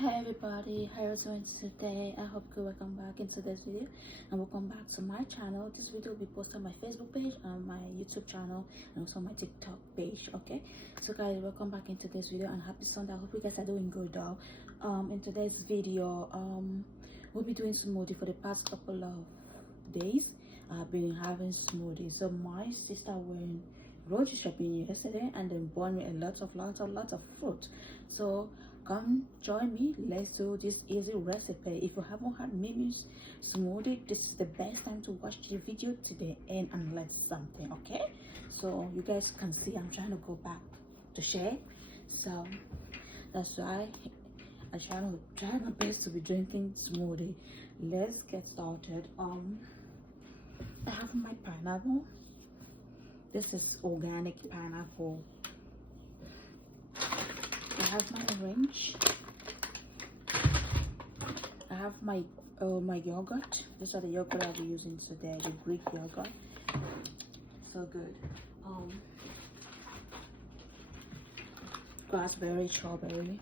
Hi everybody, how are you doing today? I hope you welcome back into this video and welcome back to my channel. This video will be posted on my Facebook page and my YouTube channel and also my TikTok page. Okay, so guys, welcome back into this video and happy Sunday. I hope you guys are doing good though. In today's video, we'll be doing smoothie. For the past couple of days I've been having smoothies. So my sister went grocery shopping yesterday and then bought me a lots of fruit. So come join me, let's do this easy recipe. If you haven't had Mimi's smoothie, this is the best time to watch the video to the end and learn something. Okay, so you guys can see I'm trying to go back to share, so that's why I try my best to be drinking smoothie. Let's get started. I have my pineapple. This is organic pineapple. I have my orange. I have my yogurt. These are the yogurt I'll be using today, the Greek yogurt. So good. Raspberry, strawberry.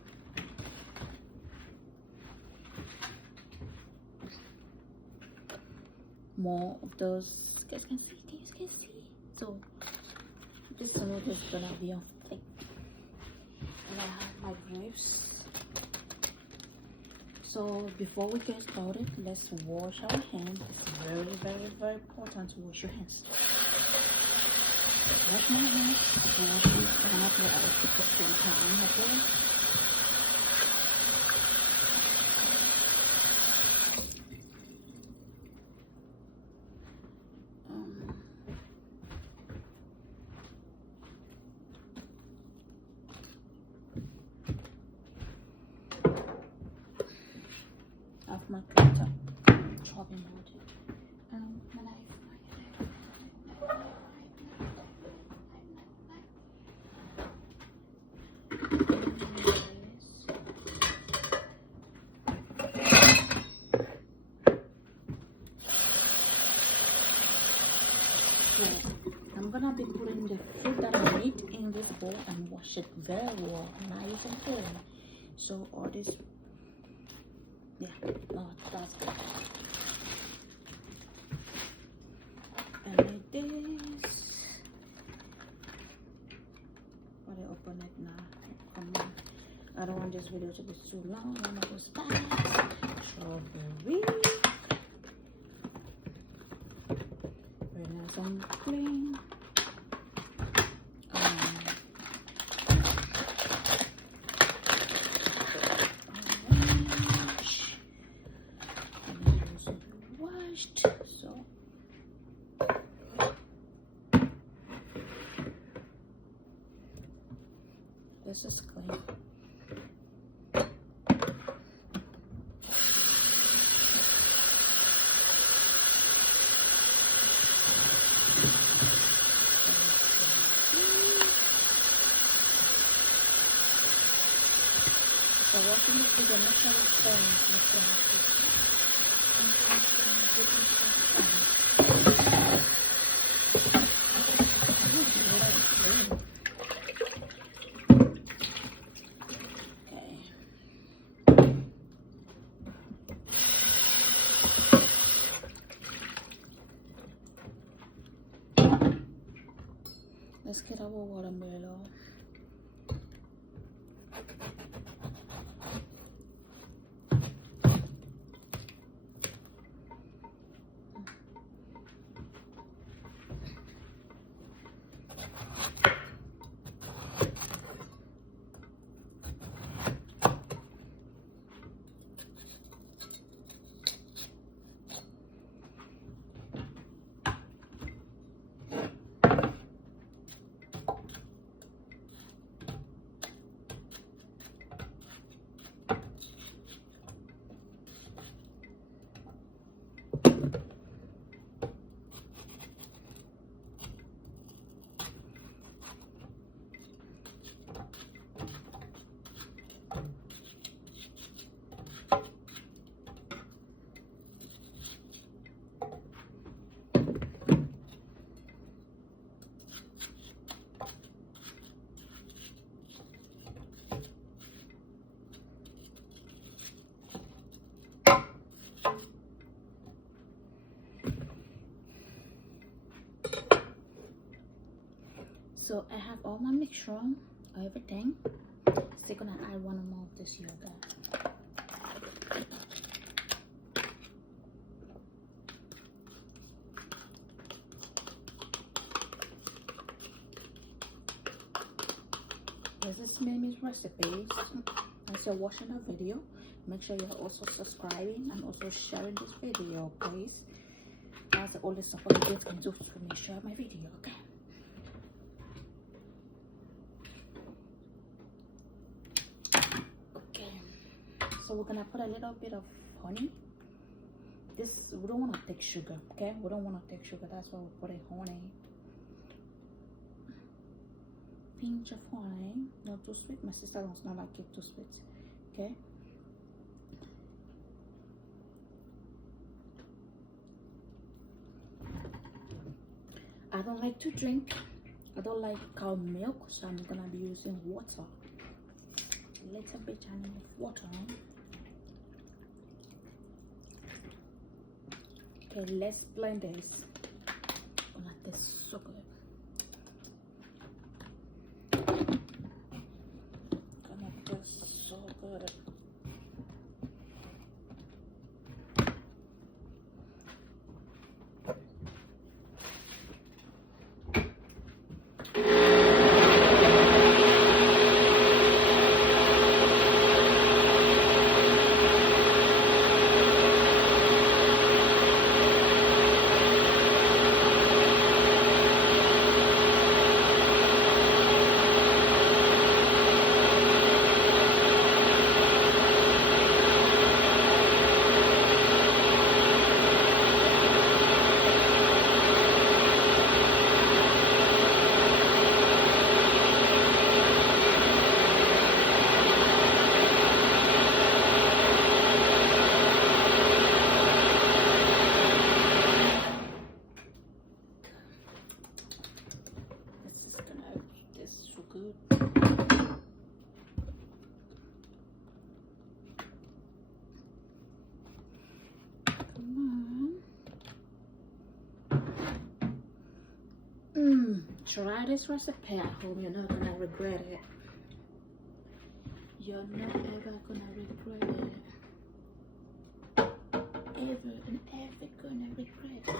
More of those. You guys can see. So this smoothie is gonna be on thick. And I have my grapes. So before we get started, let's wash our hands. It's very important to wash your hands. Wash my hands. Wash these pineapple at the same time, okay? My cutter, chopping board, my knife. So I'm gonna be putting the food that I need in this bowl and wash it very well, nice and clean. So all this. Yeah, that's good. And like this. When I open it now, come on. I don't want this video to be too long. I'm gonna start. Strawberry. Very nice and clean. So this is clean. So walking into the national let's get our watermelon. So I have all my mixture, everything. Still gonna add one more of this yogurt. This is Mimi's recipes. As you're watching the video, make sure you're also subscribing and also sharing this video, please. That's the only support you guys can do for me. Share my video, okay? Okay. So we're gonna put a little bit of honey. This, we don't want to take sugar, okay? We don't want to take sugar. That's why we're putting honey. Pinch of honey, not too sweet. My sister does not like it too sweet, okay? I don't like to drink. I don't like cow milk, so I'm gonna be using water. A little bit of water. Okay, let's blend this. Oh, that tastes so good. Gonna taste so good. Try this recipe at home. You're not gonna regret it. You're not ever gonna regret it. Ever and ever gonna regret it.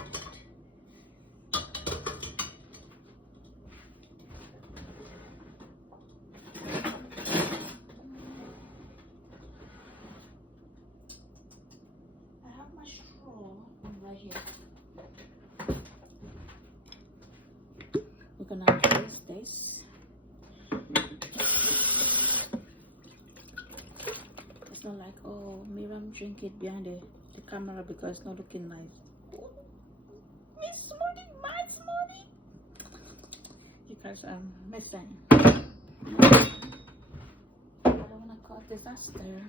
I have my straw right here. We're gonna use this. It's not like, oh, Miriam drink it behind the camera because it's not looking nice. Oh, Miss Smoothie, my smoothie. You guys are missing. I don't wanna cause disaster.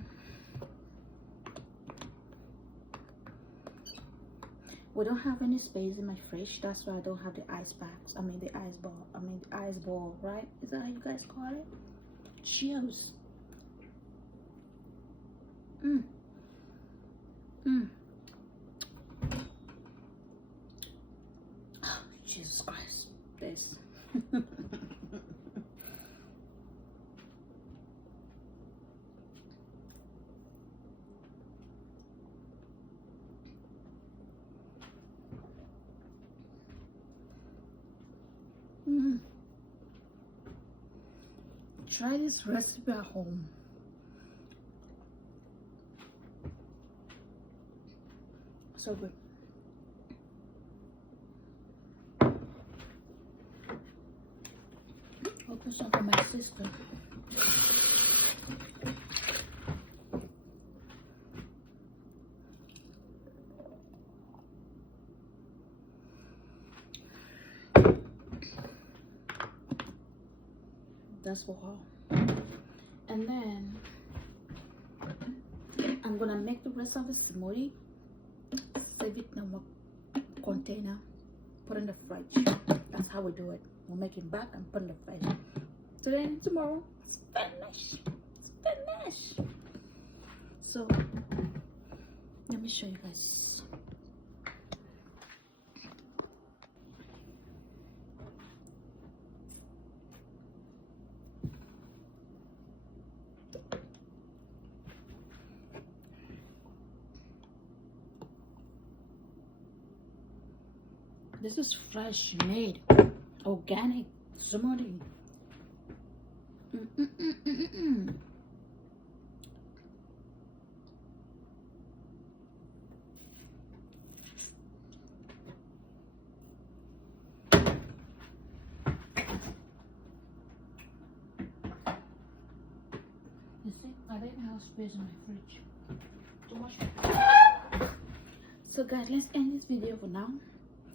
We don't have any space in my fridge, that's why I don't have the ice packs. I mean the ice ball, right? Is that how you guys call it? Cheers. Oh, Jesus Christ, this. Try this recipe at home. So good. Open some for my sister. That's for her. And then I'm gonna make the rest of the smoothie, save it in a container, put in the fridge. That's how we do it. We'll make it back and put in the fridge. Today and tomorrow, it's finished. It's finished. So let me show you guys. This is fresh made organic smoothie. You see, I didn't have space in my fridge. Too much. So guys, let's end this video for now.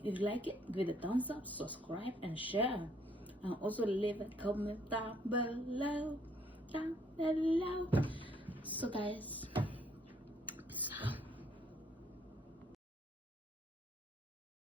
If you like it, give it a thumbs up, subscribe and share, and also leave a comment down below. So guys,